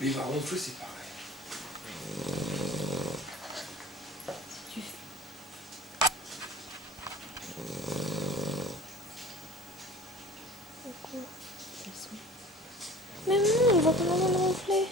Mais il va ronfler, c'est pareil. Tu... Mais non, on va pas vraiment ronfler.